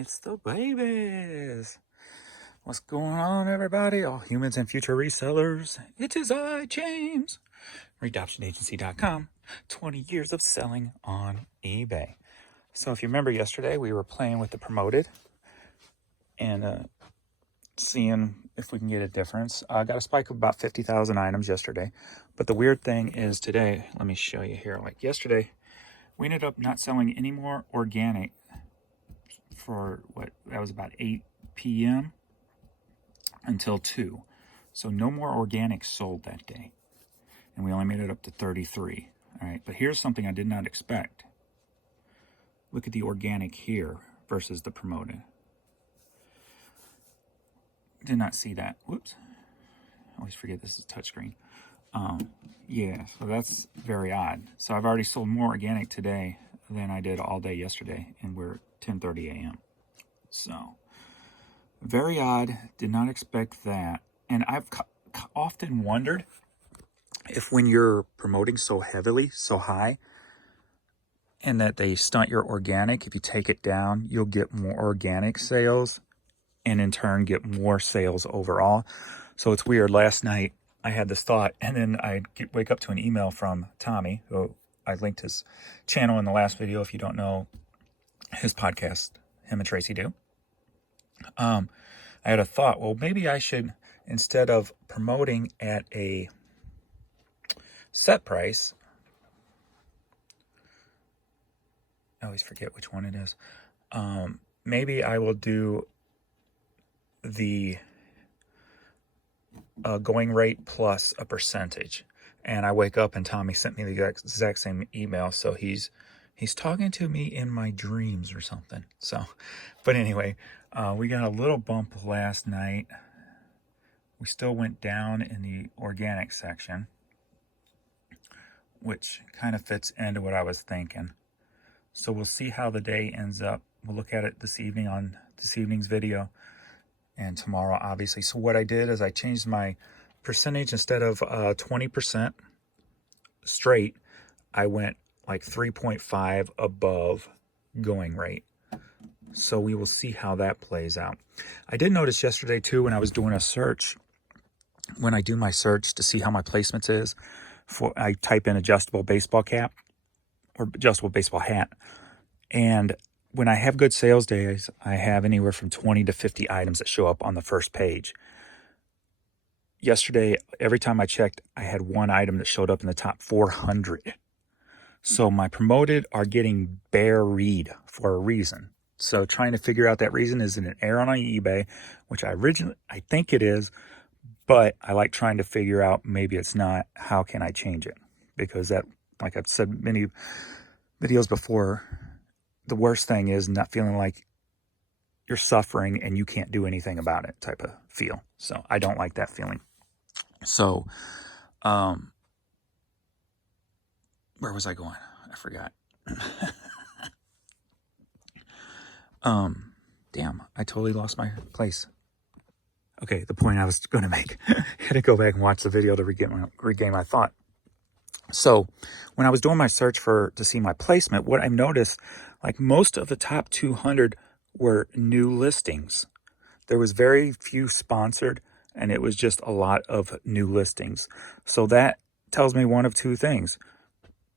It's the babies. What's going on, everybody? All humans and future resellers. It is I, James, Redoptionagency.com. 20 years of selling on eBay. So if you remember yesterday, we were playing with the promoted and seeing if we can get a difference. I got a spike of about 50,000 items yesterday. But the weird thing is today, let me show you here. Like yesterday, we ended up not selling any more organic for that was about 8 p.m. until 2. So no more organic sold that day. And we only made it up to 33. All right, but here's something I did not expect. Look at the organic here versus the promoted. Did not see that. Whoops. I always forget this is touchscreen. Yeah, so that's very odd. So I've already sold more organic today than I did all day yesterday, and we're 10:30 a.m. So very odd. Did not expect that. And I've often wondered if when you're promoting so heavily, so high, and that they stunt your organic, if you take it down, you'll get more organic sales and in turn get more sales overall. So it's weird. Last night I had this thought, and then I wake up to an email from Tommy, who I linked his channel in the last video. If you don't know his podcast, him and Tracy do. I had a thought, well, maybe I should, instead of promoting at a set price, I always forget which one it is. Maybe I will do the going rate plus a percentage. And I wake up and Tommy sent me the exact same email. So he's talking to me in my dreams or something. So, but anyway, we got a little bump last night. We still went down in the organic section, which kind of fits into what I was thinking. So we'll see how the day ends up. We'll look at it this evening on this evening's video and tomorrow, obviously. So what I did is I changed my percentage. Instead of 20% straight, I went like 3.5 above going rate. So we will see how that plays out. I did notice yesterday too, when I was doing a search, when I do my search to see how my placements is, I type in adjustable baseball cap or adjustable baseball hat. And when I have good sales days, I have anywhere from 20 to 50 items that show up on the first page. Yesterday, every time I checked, I had one item that showed up in the top 400. So my promoted are getting buried for a reason. So trying to figure out that reason, is it an error on eBay, which I think it is, but I like trying to figure out maybe it's not. How can I change it? Because that, like I've said many videos before, the worst thing is not feeling like you're suffering and you can't do anything about it type of feel. So I don't like that feeling. So, where was I going? I forgot. Damn, I totally lost my place. Okay, the point I was going to make. I had to go back and watch the video to regain my thought. So when I was doing my search to see my placement, what I noticed, like most of the top 200 were new listings. There was very few sponsored, and it was just a lot of new listings. So that tells me one of two things.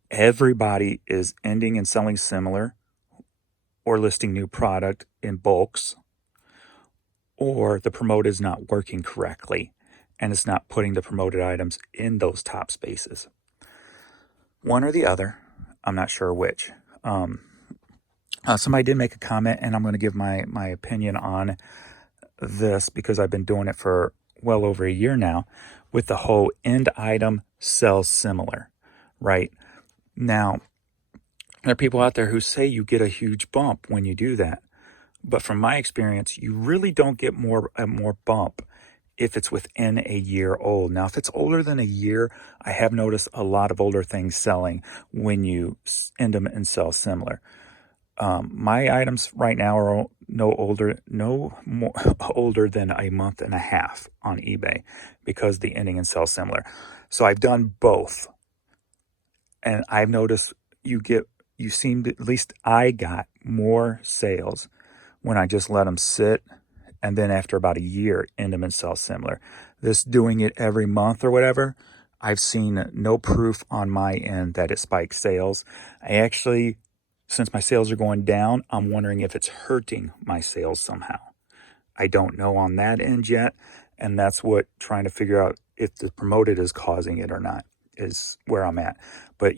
Everybody is ending and selling similar or listing new product in bulks, or the promote is not working correctly and it's not putting the promoted items in those top spaces. One or the other, I'm not sure which. Somebody did make a comment, and I'm going to give my opinion on this because I've been doing it for well over a year now with the whole end item sells similar, right? Now, there are people out there who say you get a huge bump when you do that. But from my experience, you really don't get more bump if it's within a year old. Now, if it's older than a year, I have noticed a lot of older things selling when you end them and sell similar. My items right now are no more older than a month and a half on eBay because the ending and sell similar. So I've done both, and I've noticed at least I got more sales when I just let them sit, and then after about a year, end them and sell similar. This doing it every month or whatever, I've seen no proof on my end that it spikes sales. I actually, since my sales are going down, I'm wondering if it's hurting my sales somehow. I don't know on that end yet, and that's what trying to figure out if the promoted is causing it or not is where I'm at. But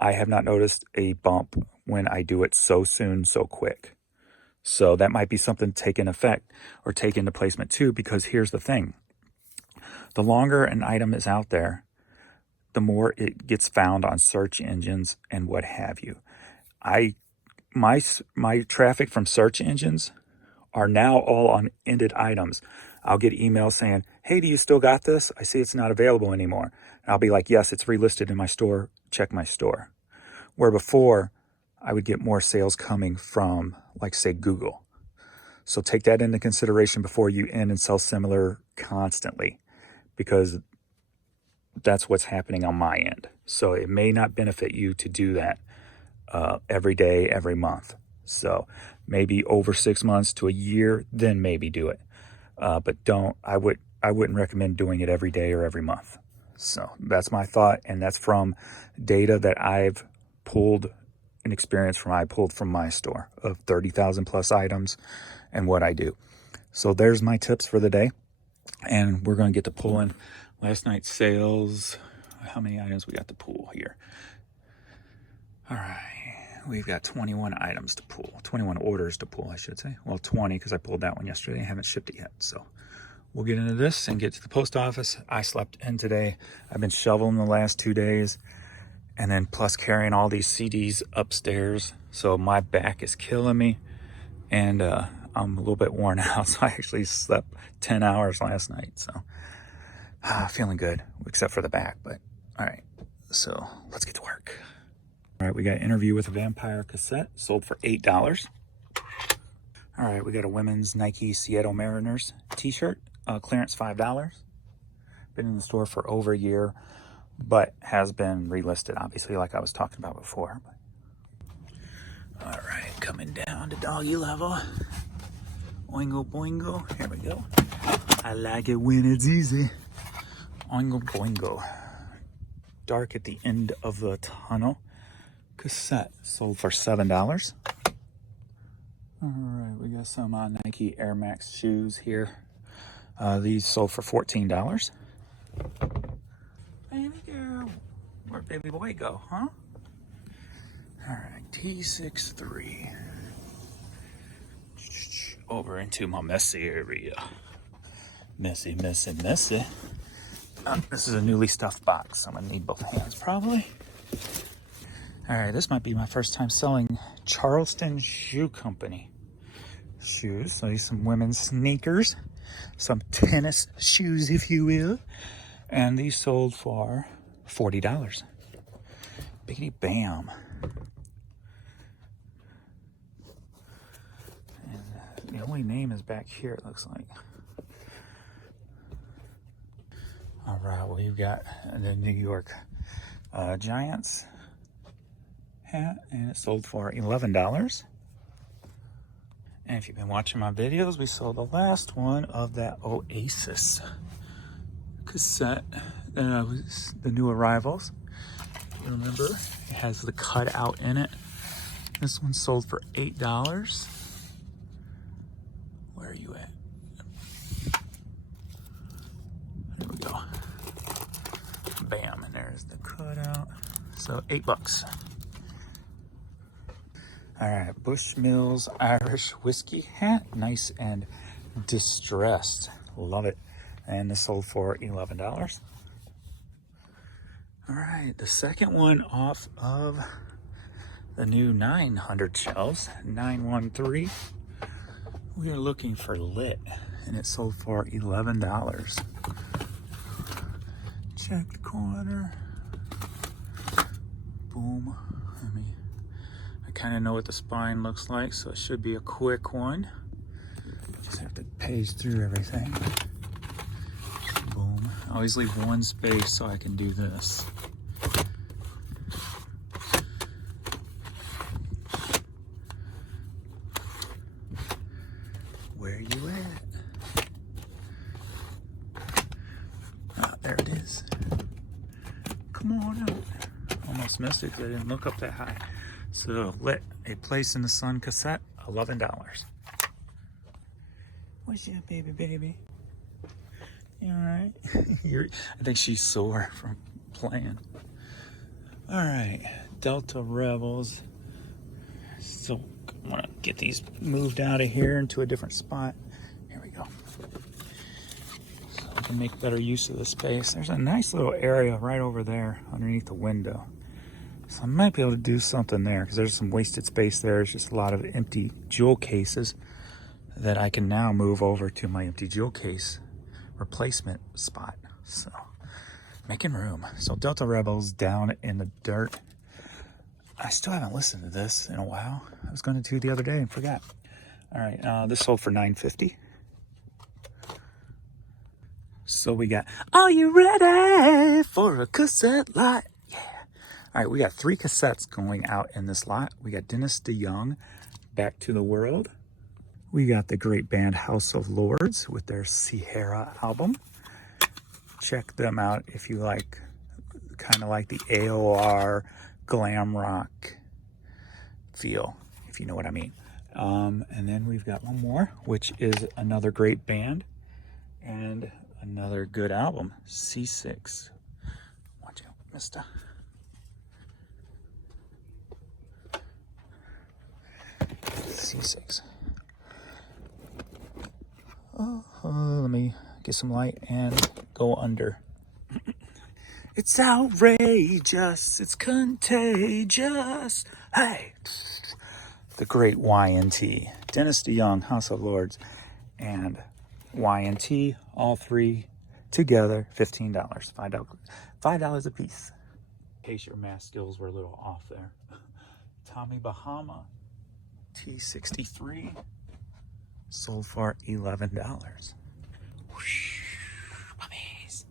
I have not noticed a bump when I do it so soon, so quick. So that might be something to take in effect or take into placement too, because here's the thing. The longer an item is out there, the more it gets found on search engines and what have you. My traffic from search engines are now all on ended items. I'll get emails saying, hey, do you still got this? I see it's not available anymore. And I'll be like, yes, it's relisted in my store. Check my store. Where before, I would get more sales coming from, like, say, Google. So take that into consideration before you end and sell similar constantly, because that's what's happening on my end. So it may not benefit you to do that every day, every month. So maybe over 6 months to a year, then maybe do it. But I wouldn't recommend doing it every day or every month. So that's my thought, and that's from data that I've pulled, an experience I pulled from my store of 30,000 plus items and what I do. So there's my tips for the day, and we're going to get to pulling last night's sales. How many items we got to pull here? All right, we've got 21 items to pull, 21 orders to pull, I should say. Well, 20 because I pulled that one yesterday. I haven't shipped it yet, so we'll get into this and get to the post office. I slept in today. I've been shoveling the last 2 days, and then plus carrying all these CDs upstairs. So my back is killing me, and I'm a little bit worn out. So I actually slept 10 hours last night. So feeling good, except for the back. But all right, so let's get to work. All right, we got an interview with a vampire cassette, sold for $8. All right, we got a women's Nike Seattle Mariners t-shirt, clearance $5. Been in the store for over a year, but has been relisted, obviously, like I was talking about before. All right, coming down to doggy level. Oingo boingo, here we go. I like it when it's easy. Oingo boingo. Dark at the end of the tunnel. Cassette sold for $7. All right, we got some Nike Air Max shoes here. These sold for $14. Baby girl, where'd baby boy go, huh? All right, T63. Over into my messy area. Messy, messy, messy. This is a newly stuffed box. I'm gonna need both hands probably. All right, this might be my first time selling Charleston Shoe Company shoes. So these some women's sneakers, some tennis shoes, if you will. And these sold for $40. Biggity bam. And the only name is back here, it looks like. All right, well, you've got the New York Giants hat, and it sold for $11. And if you've been watching my videos, we sold the last one of that Oasis cassette. Was the new arrivals. Remember, it has the cutout in it. This one sold for $8. Where are you at? There we go. Bam, and there's the cutout. So $8. All right, Bushmills Irish whiskey hat, nice and distressed. Love it. And this sold for $11. All right, the second one off of the new 900 shelves, 913. We are looking for Lit, and it sold for $11. Check the corner. Boom. I kind of know what the spine looks like, so it should be a quick one. Just have to page through everything. Boom. I always leave one space so I can do this. where you at? Ah, there it is. Come on out. Almost missed it because I didn't look up that high. So, Lit a Place in the Sun cassette, $11. What's up, baby? You alright? I think she's sore from playing. Alright, Delta Rebels. So, I want to get these moved out of here into a different spot. Here we go. So I can make better use of the space. There's a nice little area right over there underneath the window. So I might be able to do something there because there's some wasted space there. There's just a lot of empty jewel cases that I can now move over to my empty jewel case replacement spot. So making room. So Delta Rebels, Down in the Dirt. I still haven't listened to this in a while. I was going to the other day and forgot. All right, this sold for $9.50. So we got, are you ready for a cassette lot? Yeah. All right, we got 3 cassettes going out in this lot. We got Dennis DeYoung, Back to the World. We got the great band House of Lords with their Sierra album. Check them out if you like, kind of like the AOR glam rock feel, if you know what I mean. And then we've got one more, which is another great band and another good album, C6. Watch out, mister. C6. Let me get some light and go under. It's outrageous, it's contagious. Hey! The great YNT. Dennis DeYoung, House of Lords, and YNT, all 3 together, $15. $5 a piece. In case your math skills were a little off there. Tommy Bahama, T63, sold for $11. Whoosh, puppies.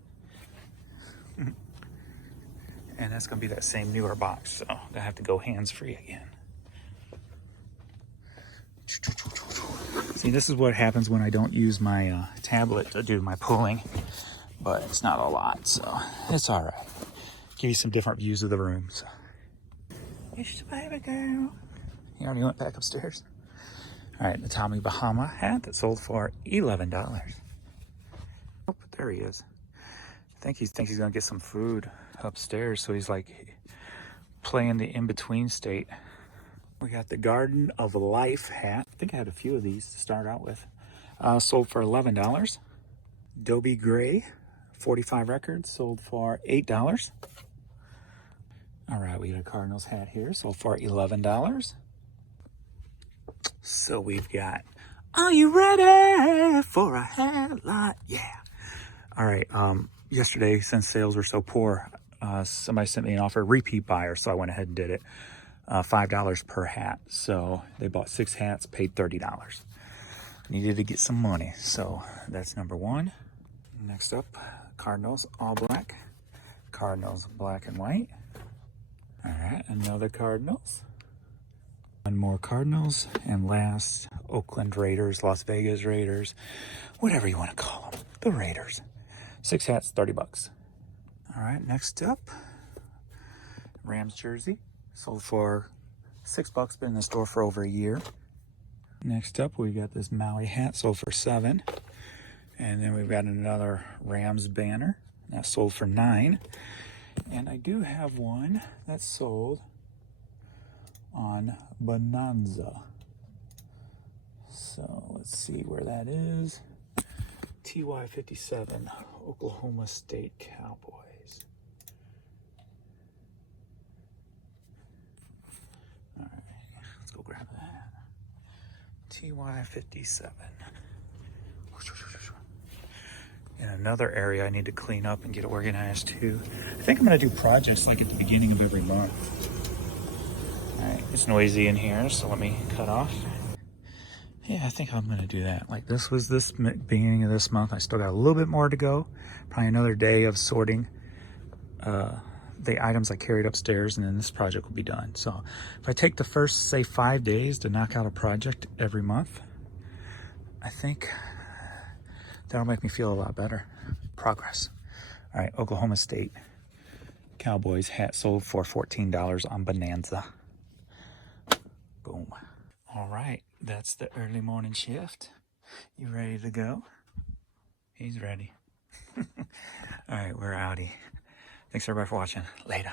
And that's going to be that same newer box, so I have to go hands-free again. See, this is what happens when I don't use my tablet to do my pulling, but it's not a lot, so it's all right. Give you some different views of the rooms. It's baby girl. He already went back upstairs. All right, the Tommy Bahama hat that sold for $11. Oh, there he is. I think he thinks he's gonna get some food upstairs, so he's like playing the in-between state. We got the Garden of Life hat. I think I had a few of these to start out with. Sold for $11. Dobie Gray, 45 records, sold for $8. All right, we got a Cardinals hat here, sold for $11. So we've got, are you ready for a hat lot? Yeah. All right, yesterday, since sales were so poor, somebody sent me an offer, repeat buyer, so I went ahead and did it. $5 per hat. So they bought 6 hats, paid $30. Needed to get some money, so that's number 1. Next up, Cardinals all black. Cardinals black and white. All right, another Cardinals. One more Cardinals, and last, Oakland Raiders, Las Vegas Raiders, whatever you want to call them, the Raiders. 6 hats, $30. All right, next up, Rams jersey. Sold for $6, been in the store for over a year. Next up, we got this Maui hat, sold for $7. And then we've got another Rams banner, that sold for $9. And I do have one that's sold on Bonanza. So let's see where that is. TY57, Oklahoma State Cowboys. Go grab that. TY57. In another area I need to clean up and get organized too. I think I'm going to do projects like at the beginning of every month. Alright, it's noisy in here, so let me cut off. Yeah, I think I'm going to do that. Like this was this beginning of this month. I still got a little bit more to go. Probably another day of sorting the items I carried upstairs, and then this project will be done. So if I take the first, say, 5 days to knock out a project every month, I think that'll make me feel a lot better. Progress. All right, Oklahoma State Cowboys hat sold for $14 on Bonanza. Boom. All right, that's the early morning shift. You ready to go? He's ready. All right, we're outie. Thanks everybody for watching. Later.